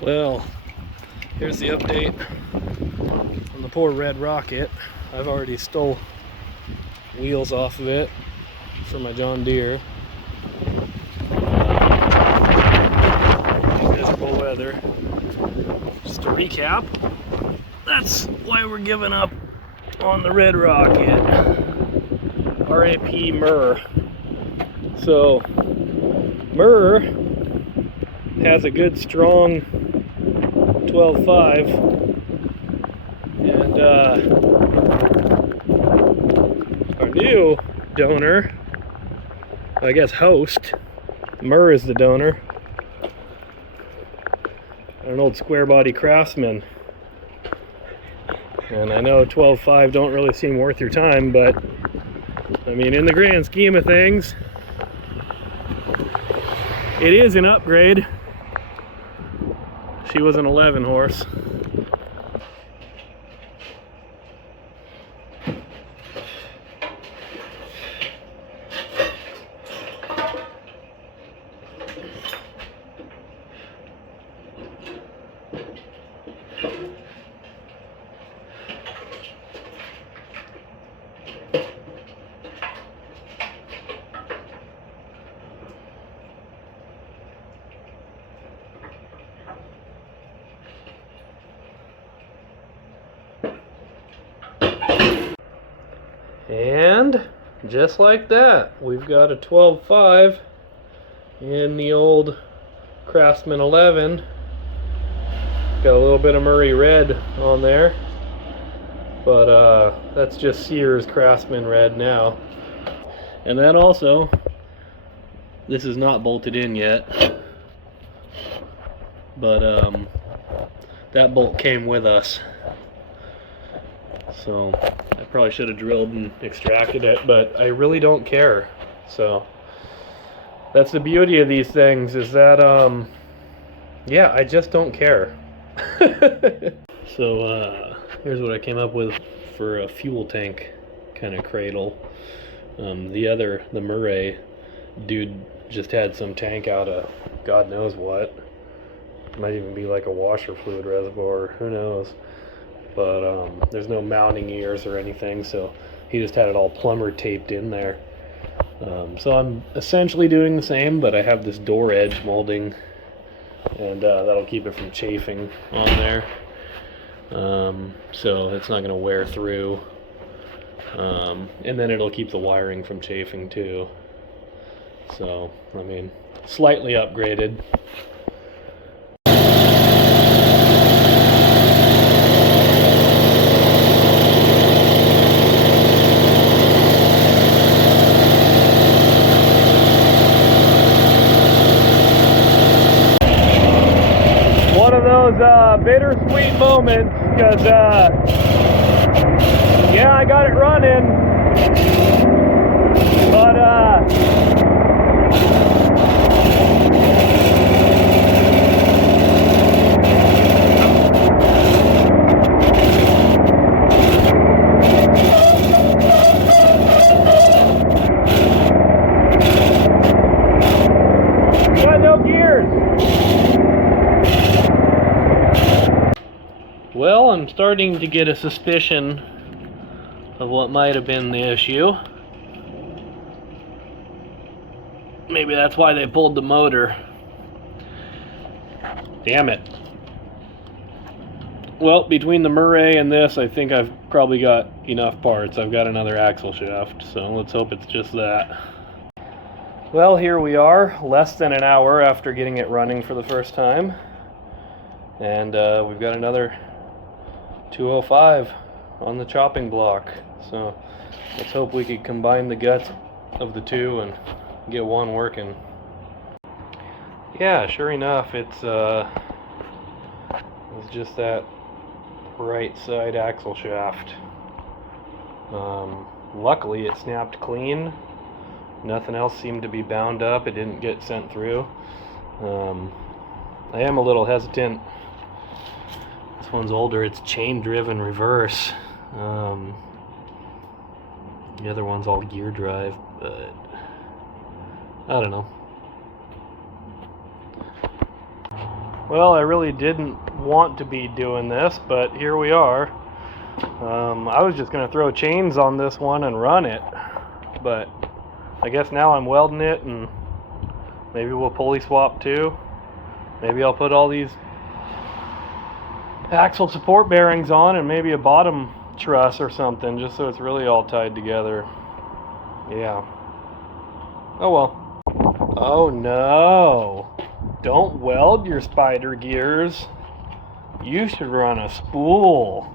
Well, here's the update on the poor red rocket. I've already stole wheels off of it for my John Deere. Miserable weather. Just to recap, that's why we're giving up on the red rocket. RAP Murr. So Murr has a good strong 12.5, and our new donor, I guess host, Murr is the donor, an old square body Craftsman. And I know 12.5 don't really seem worth your time, but I mean, in the grand scheme of things, it is an upgrade. She was an 11 horse. And just like that, we've got a 12.5 in the old Craftsman 11. Got a little bit of Murray red on there, but that's just Sears Craftsman red now. And then also, this is not bolted in yet, but that bolt came with us. So I probably should have drilled and extracted it, but I really don't care. So that's the beauty of these things, is that yeah, I just don't care. So here's what I came up with for a fuel tank kind of cradle. The Murray dude just had some tank out of God knows what. Might even be like a washer fluid reservoir, who knows. But there's no mounting ears or anything, so he just had it all plumber taped in there. So I'm essentially doing the same, but I have this door edge molding, and that'll keep it from chafing on there. So it's not going to wear through. And then it'll keep the wiring from chafing too. So, I mean, slightly upgraded. One of those bittersweet moments, because yeah, I got it running, but got no gears. Well, I'm starting to get a suspicion of what might have been the issue. Maybe that's why they pulled the motor. Damn it. Well, between the Murray and this, I think I've probably got enough parts. I've got another axle shaft, so let's hope it's just that. Well, here we are, less than an hour after getting it running for the first time. And we've got another 205 on the chopping block. So let's hope we can combine the guts of the two and get one working. Yeah, sure enough, it's just that right side axle shaft. Luckily it snapped clean. Nothing else seemed to be bound up. It didn't get sent through. I am a little hesitant. This one's older. It's chain driven reverse. The other one's all gear drive, but I don't know. Well, I really didn't want to be doing this, but here we are. I was just going to throw chains on this one and run it, but I guess now I'm welding it, and maybe we'll pulley swap too. Maybe I'll put all these axle support bearings on and maybe a bottom truss or something, just so it's really all tied together. Yeah. Oh well. Oh no. Don't weld your spider gears. You should run a spool,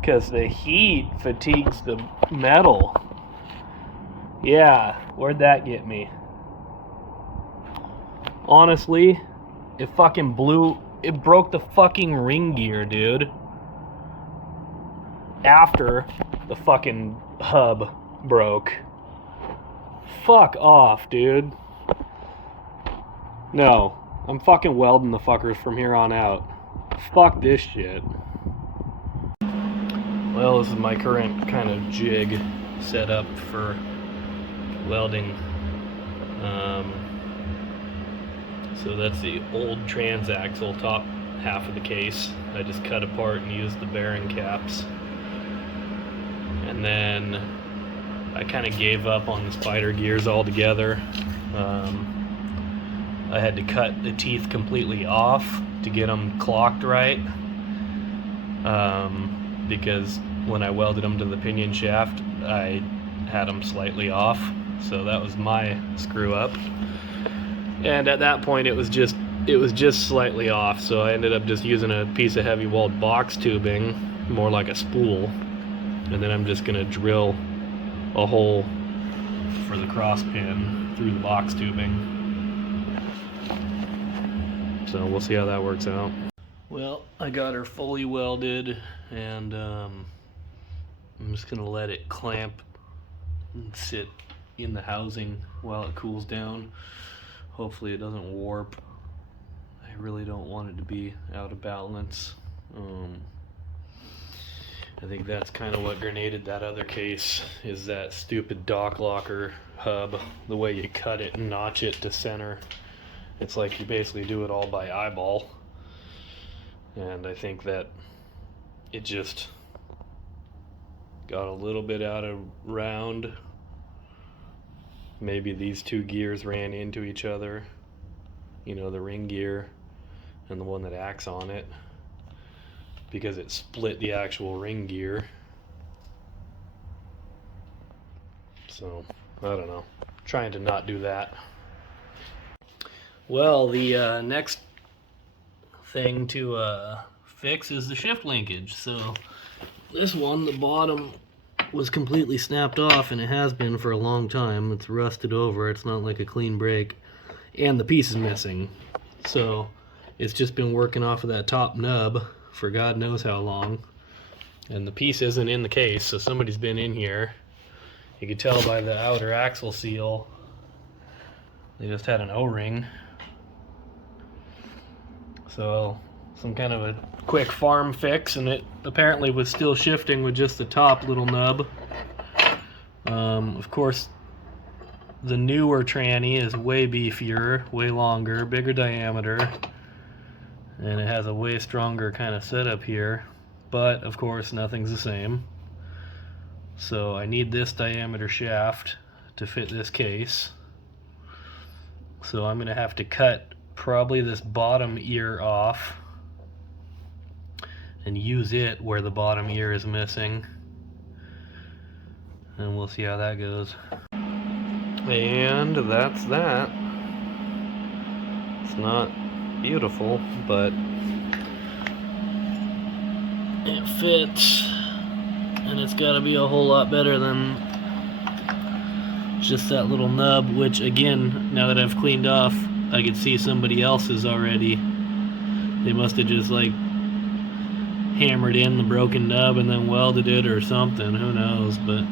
because the heat fatigues the metal. Yeah, where'd that get me? Honestly, it fucking blew. It broke the fucking ring gear, dude. After the fucking hub broke. Fuck off, dude. No, I'm fucking welding the fuckers from here on out. Fuck this shit. Well, this is my current kind of jig setup for welding. So that's the old transaxle top half of the case. I just cut apart and used the bearing caps. And then I kind of gave up on the spider gears altogether. I had to cut the teeth completely off to get them clocked right. Because when I welded them to the pinion shaft, I had them slightly off. So that was my screw up. And at that point it was just slightly off, so I ended up just using a piece of heavy walled box tubing, more like a spool, and then I'm just gonna drill a hole for the cross pin through the box tubing. So we'll see how that works out. Well, I got her fully welded, and I'm just gonna let it clamp and sit in the housing while it cools down. Hopefully it doesn't warp. I really don't want it to be out of balance. I think that's kind of what grenaded that other case, is that stupid dock locker hub, the way you cut it and notch it to center. It's like you basically do it all by eyeball. And I think that it just got a little bit out of round. Maybe these two gears ran into each other, you know, the ring gear and the one that acts on it, because it split the actual ring gear. So, I don't know. Trying to not do that. Well, the next thing to fix is the shift linkage. So, this one, the bottom was completely snapped off, and it has been for a long time. It's rusted over. It's not like a clean break, and the piece is missing. So it's just been working off of that top nub for God knows how long, and the piece isn't in the case, so somebody's been in here. You can tell by the outer axle seal they just had an O-ring. So some kind of a quick farm fix, and it apparently was still shifting with just the top little nub. Of course, the newer tranny is way beefier, way longer, bigger diameter, and it has a way stronger kind of setup here, but of course nothing's the same. So I need this diameter shaft to fit this case. So I'm gonna have to cut probably this bottom ear off and use it where the bottom ear is missing, and we'll see how that goes. And that's that. It's not beautiful, but it fits, and it's got to be a whole lot better than just that little nub, which again, now that I've cleaned off, I could see somebody else's already. They must have just like hammered in the broken nub and then welded it or something, who knows. But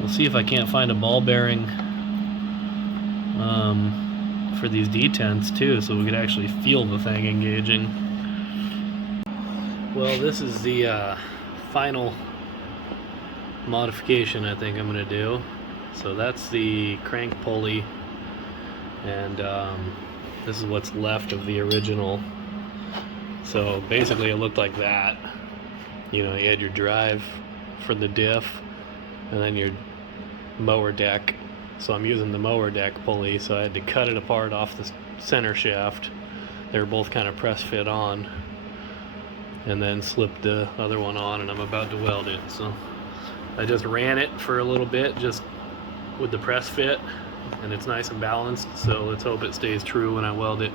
we'll see if I can't find a ball bearing for these detents too, so we could actually feel the thing engaging. Well, this is the final modification I think I'm going to do. So that's the crank pulley, and This is what's left of the original. So basically it looked like that. You know, you had your drive for the diff and then your mower deck. So I'm using the mower deck pulley, so I had to cut it apart off the center shaft. They were both kind of press fit on, and then slipped the other one on, and I'm about to weld it. So I just ran it for a little bit just with the press fit, and it's nice and balanced, so let's hope it stays true when I weld it.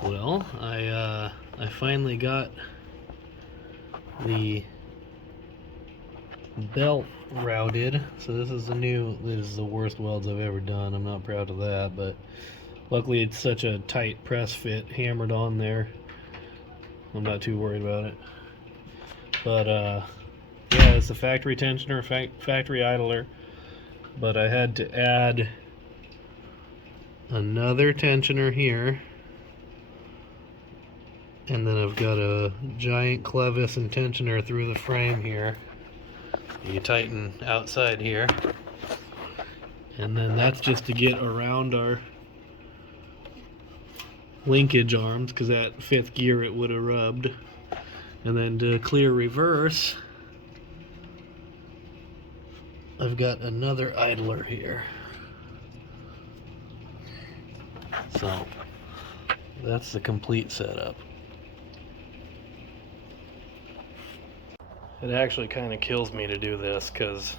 Well, I finally got the belt routed. So this is the worst welds I've ever done. I'm not proud of that, but luckily it's such a tight press fit hammered on there. I'm not too worried about it. But yeah, it's a factory tensioner, factory idler. But I had to add another tensioner here. And then I've got a giant clevis and tensioner through the frame here. You tighten outside here. And then that's just to get around our linkage arms, because that fifth gear it would have rubbed. And then to clear reverse, I've got another idler here. So that's the complete setup. It actually kind of kills me to do this because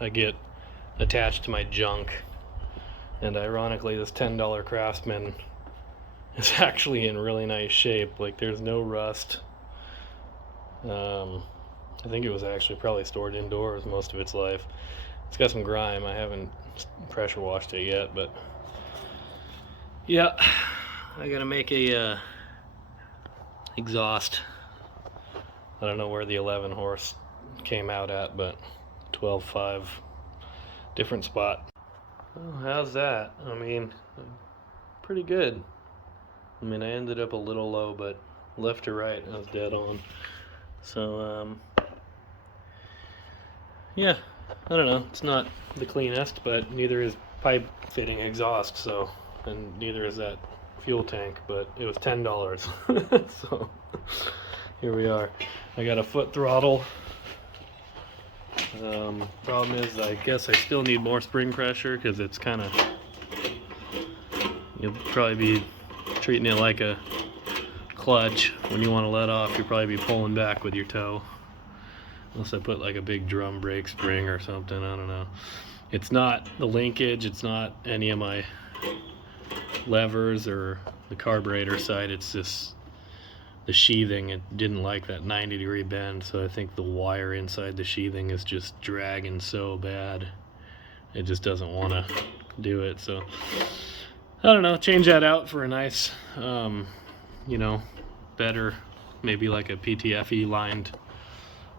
I get attached to my junk, and ironically this $10 Craftsman is actually in really nice shape. Like, there's no rust. I think it was actually probably stored indoors most of its life. It's got some grime. I haven't pressure washed it yet, but yeah, I gotta make a exhaust. I don't know where the 11 horse came out at, but 12.5, different spot. Oh, how's that? I mean, pretty good. I mean, I ended up a little low, but left to right, I was dead on. So, yeah, I don't know. It's not the cleanest, but neither is pipe fitting exhaust, so, and neither is that fuel tank, but it was $10. So, here we are. I got a foot throttle. Problem is, I guess I still need more spring pressure because it's kind of, you'll probably be treating it like a clutch. When you want to let off, you'll probably be pulling back with your toe. Unless I put like a big drum brake spring or something, I don't know. It's not the linkage, it's not any of my levers or the carburetor side, it's just the sheathing. It didn't like that 90-degree bend, so I think the wire inside the sheathing is just dragging so bad. It just doesn't want to do it, so I don't know, change that out for a nice, you know, better, maybe like a PTFE lined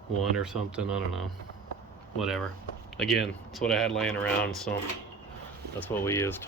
one or something, I don't know, whatever. Again, it's what I had laying around, so that's what we used.